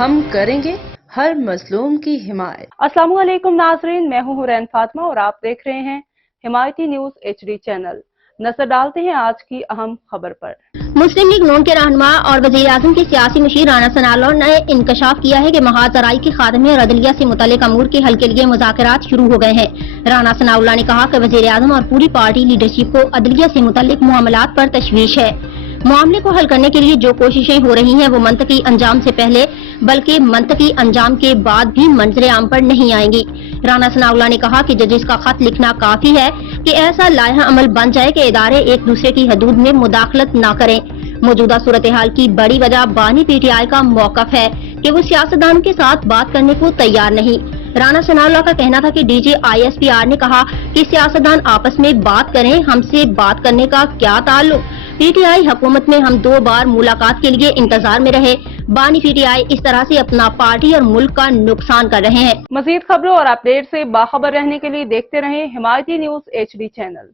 ہم کریں گے ہر مظلوم کی حمایت۔ السلام علیکم ناظرین، میں ہوں حورین فاطمہ اور آپ دیکھ رہے ہیں حمایتی نیوز HD چینل۔ نظر ڈالتے ہیں آج کی اہم خبر پر۔ مسلم لیگ نون کے رہنما اور وزیر اعظم کے سیاسی مشیر رانا ثناء اللہ نے انکشاف کیا ہے کہ محاذ زراعی کے خاتمے اور عدلیہ سے متعلق امور کے حل کے لیے مذاکرات شروع ہو گئے ہیں۔ رانا ثناء اللہ نے کہا کہ وزیر اعظم اور پوری پارٹی لیڈرشپ کو عدلیہ سے متعلق معاملات پر تشویش ہے۔ معاملے کو حل کرنے کے لیے جو کوششیں ہو رہی ہیں وہ منطقی انجام سے پہلے بلکہ منطقی انجام کے بعد بھی منظر عام پر نہیں آئیں گی۔ رانا ثناء اللہ نے کہا کہ ججز کا خط لکھنا کافی ہے کہ ایسا لائحہ عمل بن جائے کہ ادارے ایک دوسرے کی حدود میں مداخلت نہ کریں۔ موجودہ صورتحال کی بڑی وجہ بانی PTI کا موقف ہے کہ وہ سیاستدانوں کے ساتھ بات کرنے کو تیار نہیں۔ رانا ثناء اللہ کا کہنا تھا کہ DG ISPR نے کہا کہ سیاستدان آپس میں بات کریں، ہم سے بات کرنے کا کیا تعلق۔ PTI حکومت میں ہم 2 بار ملاقات کے لیے انتظار میں رہے۔ بانی PTI اس طرح سے اپنا پارٹی اور ملک کا نقصان کر رہے ہیں۔ مزید خبروں اور اپڈیٹ سے باخبر رہنے کے لیے دیکھتے رہیں حمایتی نیوز HD چینل۔